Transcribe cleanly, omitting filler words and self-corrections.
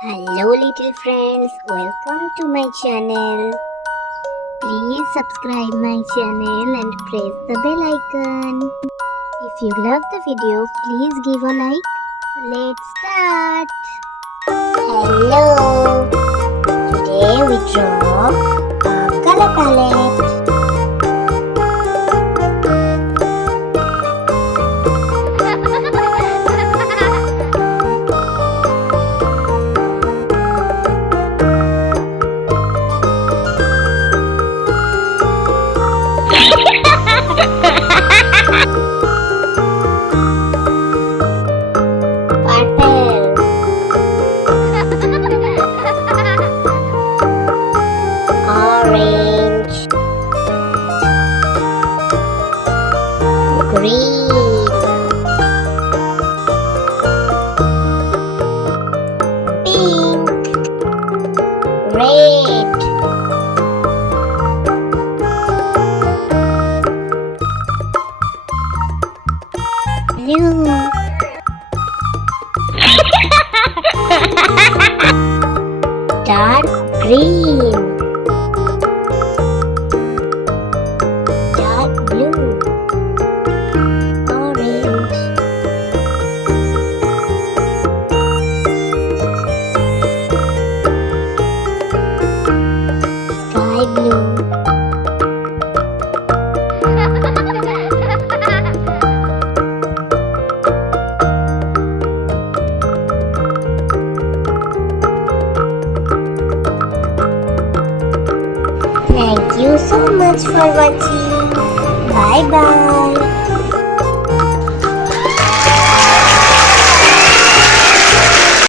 Hello little friends, welcome to my channel. Please subscribe my channel and press the bell icon. If you love the video, please give a like. Let's start. Hello. Today we draw a color palette. Orange, green, pink, red, blue, dark green, dark blue, orange, sky blue, Thank you so much for watching. Bye bye.